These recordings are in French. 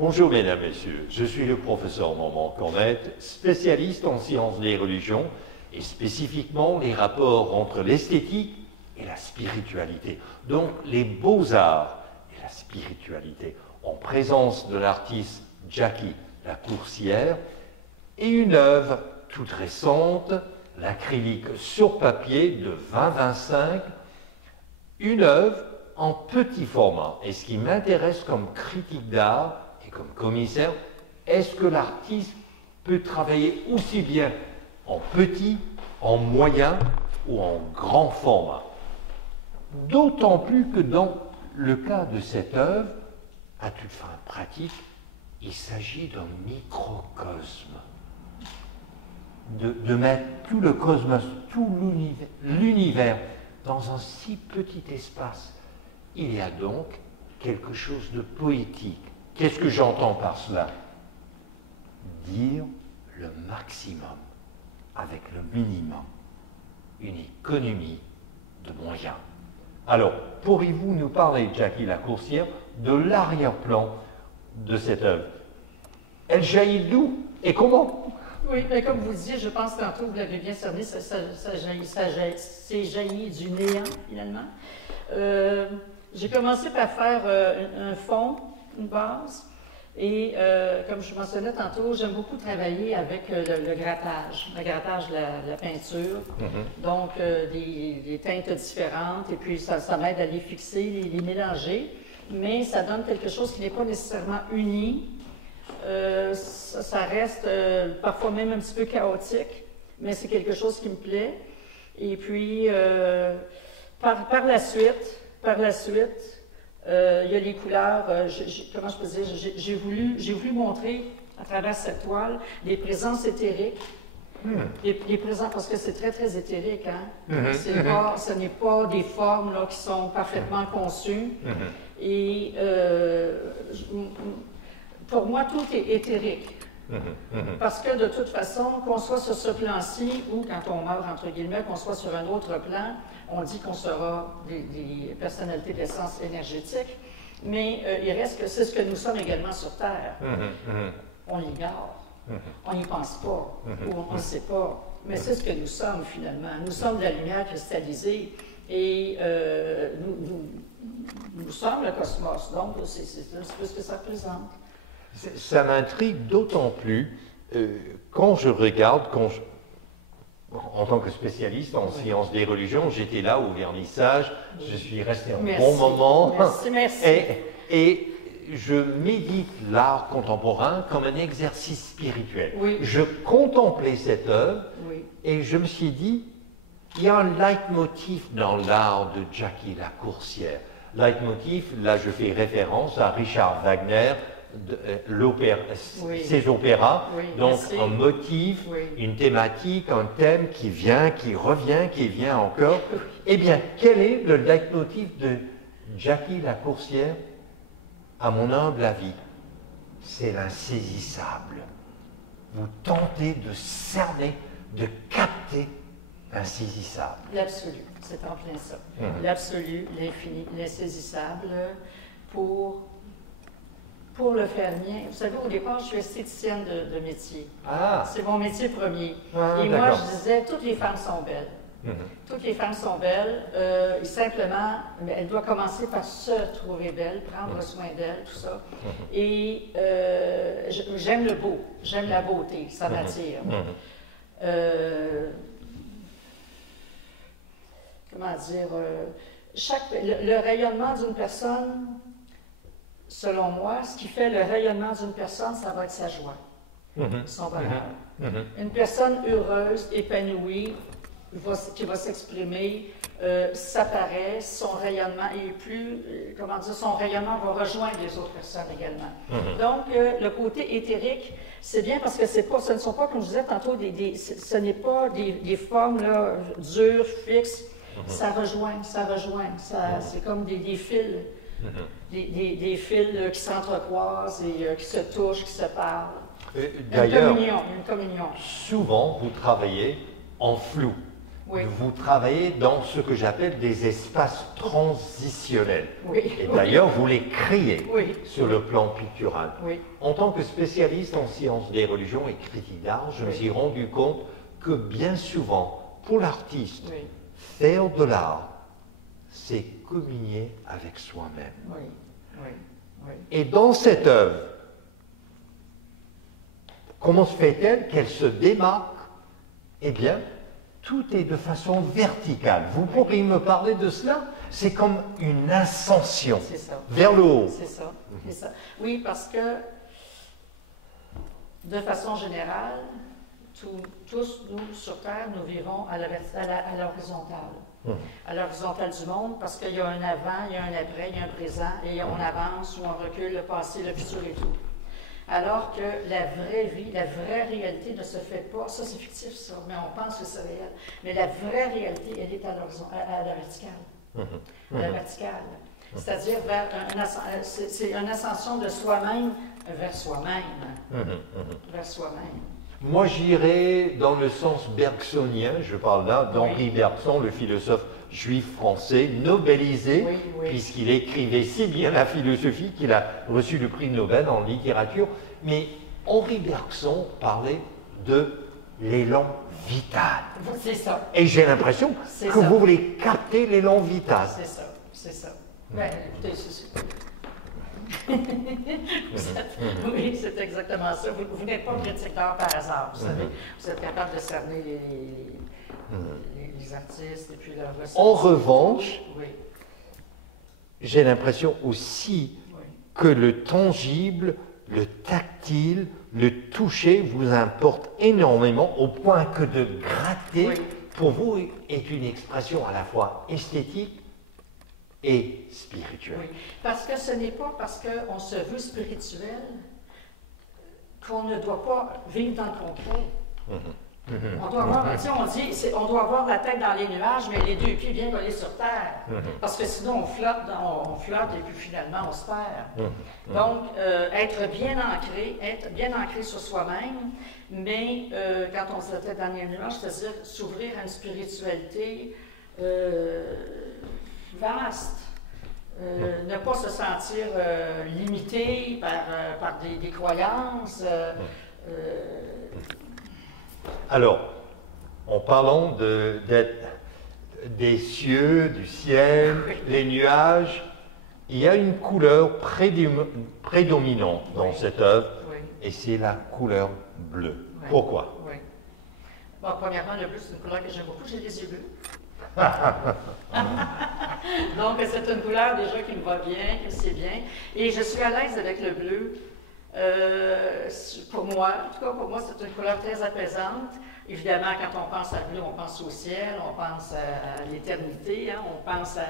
Bonjour mesdames, messieurs, je suis le professeur Normand Cornette, spécialiste en sciences des religions et spécifiquement les rapports entre l'esthétique et la spiritualité. Donc les beaux-arts et la spiritualité, en présence de l'artiste Jackie Lacourcière et une œuvre toute récente, l'acrylique sur papier de 2025, une œuvre en petit format. Et ce qui m'intéresse comme critique d'art et comme commissaire, est-ce que l'artiste peut travailler aussi bien en petit, en moyen ou en grand format? D'autant plus que dans le cas de cette œuvre, à toute fin pratique, il s'agit d'un microcosme. De mettre tout le cosmos, tout l'univers dans un si petit espace. Il y a donc quelque chose de poétique. Qu'est-ce que j'entends par cela? Dire le maximum avec le minimum. Une économie de moyens. Alors, pourriez-vous nous parler, Jackie Lacourcière, de l'arrière-plan de cette œuvre? Elle jaillit d'où et comment? Oui, mais comme vous le disiez, je pense tantôt, vous l'avez bien cerné, c'est jailli du néant, finalement. J'ai commencé par faire un fond, une base, et comme je mentionnais tantôt, j'aime beaucoup travailler avec le grattage de la peinture, donc des teintes différentes, et puis ça m'aide à les fixer, les mélanger, mais ça donne quelque chose qui n'est pas nécessairement uni. Ça reste parfois même un petit peu chaotique, mais c'est quelque chose qui me plaît. Et puis, par la suite, il y a les couleurs, comment je peux dire, j'ai voulu montrer à travers cette toile des présences éthériques. Les présences, parce que c'est très, très éthérique, hein? Ce n'est pas des formes là, qui sont parfaitement conçues. Et pour moi, tout est éthérique. Parce que de toute façon, qu'on soit sur ce plan-ci ou quand on meurt, entre guillemets, qu'on soit sur un autre plan, on dit qu'on sera des personnalités d'essence énergétique, mais il reste que c'est ce que nous sommes également sur Terre. On l'ignore, on n'y pense pas, ou on ne sait pas, mais c'est ce que nous sommes finalement. Nous sommes de la lumière cristallisée et nous sommes le cosmos, donc c'est un petit peu ce que ça représente. Ça m'intrigue d'autant plus quand je regarde, en tant que spécialiste en sciences des religions, j'étais là au vernissage, je suis resté un bon moment. Merci. Et je médite l'art contemporain comme un exercice spirituel. Je contemplais cette œuvre et je me suis dit, il y a un leitmotiv dans l'art de Jackie Lacourcière. Leitmotiv, là je fais référence à Richard Wagner, ses opéras, donc un motif, une thématique, un thème qui vient, qui revient, qui vient encore. Eh bien, quel est le leitmotiv de Jackie Lacourcière? À mon humble avis, c'est l'insaisissable. Vous tentez de cerner, de capter l'insaisissable. L'absolu, c'est en plein ça. L'absolu, l'infini, l'insaisissable, pour le faire mien. Vous savez, au départ, je suis esthéticienne de métier. C'est mon métier premier. Et moi, je disais, toutes les femmes sont belles. Toutes les femmes sont belles. Simplement, elle doit commencer par se trouver belle, prendre soin d'elle, tout ça. Et j'aime le beau, j'aime la beauté, ça m'attire. Comment dire, le rayonnement d'une personne, selon moi, ce qui fait le rayonnement d'une personne, ça va être sa joie, son bonheur. Une personne heureuse, épanouie, qui va s'exprimer, ça paraît, son rayonnement est plus, comment dire, son rayonnement va rejoindre les autres personnes également. Donc, le côté éthérique, c'est bien parce que ce ne sont pas, comme je disais tantôt, ce n'est pas des formes là, dures, fixes, ça rejoint, c'est comme des fils. Des fils qui s'entrecroisent et qui se touchent, qui se parlent. D'ailleurs, une communion. Souvent, vous travaillez en flou. Oui. Vous travaillez dans ce que j'appelle des espaces transitionnels. Oui. Et d'ailleurs, vous les créez Oui. sur le plan pictural. Oui. En tant que spécialiste en sciences des religions et critique d'art, je me suis rendu compte que bien souvent, pour l'artiste, Oui. faire de l'art, c'est communier avec soi-même. Oui. Oui. Oui. Et dans cette œuvre, comment se fait-elle qu'elle se démarque? Eh bien, tout est de façon verticale. Vous pourriez me parler de cela? C'est comme une ascension C'est ça. vers le haut. C'est ça. C'est ça. Oui, parce que de façon générale, tous nous sur Terre, nous vivons à l'horizontale. À l'horizontale du monde, parce qu'il y a un avant, il y a un après, il y a un présent, et on avance ou on recule, le passé, le futur et tout. Alors que la vraie vie, la vraie réalité ne se fait pas, ça c'est fictif ça, mais on pense que c'est réel, mais la vraie réalité, elle est à la verticale. La verticale. C'est-à-dire c'est une ascension de soi-même vers soi-même. Vers soi-même. Moi, j'irais dans le sens bergsonien, je parle là d'Henri Bergson, le philosophe juif français, nobelisé, puisqu'il écrivait si bien la philosophie qu'il a reçu le prix Nobel en littérature. Mais Henri Bergson parlait de l'élan vital. C'est ça. Et j'ai l'impression que vous voulez capter l'élan vital. C'est ça, c'est ça. Ben, écoutez, oui, c'est exactement ça. Vous n'êtes pas critique d'art par hasard, vous savez. Vous êtes capable de cerner les artistes et puis leurs recettes. En revanche, j'ai l'impression aussi que le tangible, le tactile, le toucher vous importe énormément au point que de gratter, pour vous, est une expression à la fois esthétique et spirituelle. Oui, parce que ce n'est pas parce qu'on se veut spirituel qu'on ne doit pas vivre dans le concret. On doit avoir, on dit, on doit avoir la tête dans les nuages, mais les deux pieds bien collés sur terre. Parce que sinon, on flotte et puis finalement, on se perd. Donc, être bien ancré sur soi-même, mais quand on se tête dans les nuages, c'est-à-dire s'ouvrir à une spiritualité vaste. Ne pas se sentir limité par des croyances. Alors, en parlant des cieux, du ciel, les nuages, il y a une couleur prédominante dans cette œuvre, et c'est la couleur bleue. Pourquoi? Bon, premièrement, le bleu, c'est une couleur que j'aime beaucoup, j'ai les yeux bleus. Donc, c'est une couleur déjà qui me va bien, qui me sied bien, et je suis à l'aise avec le bleu. Pour moi, en tout cas pour moi, c'est une couleur très apaisante. Évidemment, quand on pense à bleu, on pense au ciel, on pense à l'éternité, hein, on pense à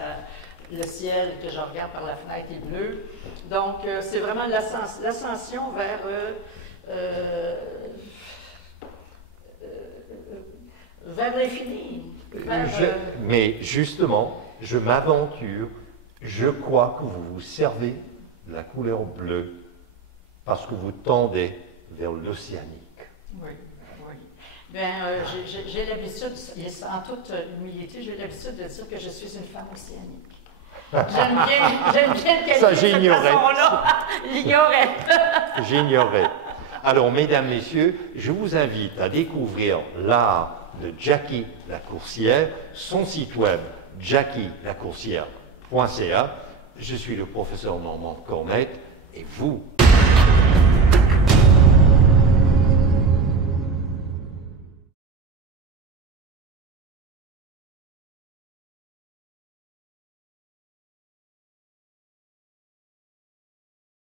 le ciel que je regarde par la fenêtre est bleu. Donc, c'est vraiment l'ascension vers l'infini. Mais justement, je m'aventure, je crois que vous vous servez de la couleur bleue parce que vous tendez vers l'océanique. Oui, oui. Bien, j'ai l'habitude, en toute humilité, j'ai l'habitude de dire que je suis une femme océanique. J'aime bien le Ça, j'ignorais. L'ignorais. J'ignorais. Alors, mesdames, messieurs, je vous invite à découvrir l'art de Jackie Lacourcière, son site web jackielacourcière.ca. Je suis le professeur Normand Cornette et vous,